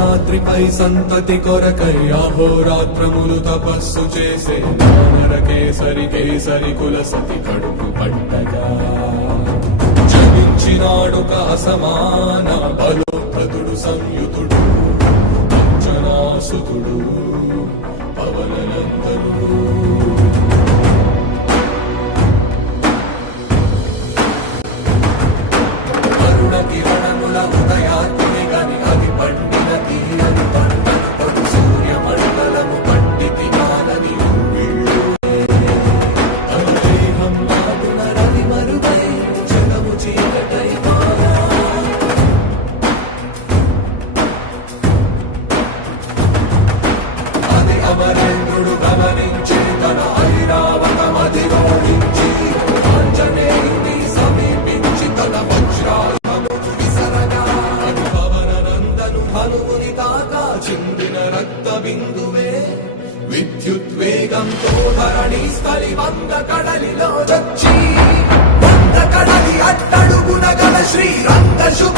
అంజనాద్రిపై సంతతి కొరకై అహోరాత్రములు తపస్సు చేసే వానర కేసరి కేసరి కుల సతి కడుపు పట్టగా జనించినాడుక అసమాన బలోద్ధతుడు సంయుతుడు అంజనాసుతుడు పవననందనుడు. కిరణముల ఉదయాత్మి గని అది పండిన తీరని పంటను పడు సూర్యమండలము పండితి నానని దేహం నాడున రవి మరుగై జగము చీకటై మారా. అది అమరేంద్రుడు గమనించి తన ఐరావతమది ఓడించి ఆంజనేయుని సమీపించి తన వజ్రాలు హనుముని తాకా చిందిన రక్త బిందువే విద్యుద్వేగంతో ధరణి స్థలి వంద కడలిలో వచ్చి వంద కడలి అట్టడుగున గల శ్రీరంగ శుభ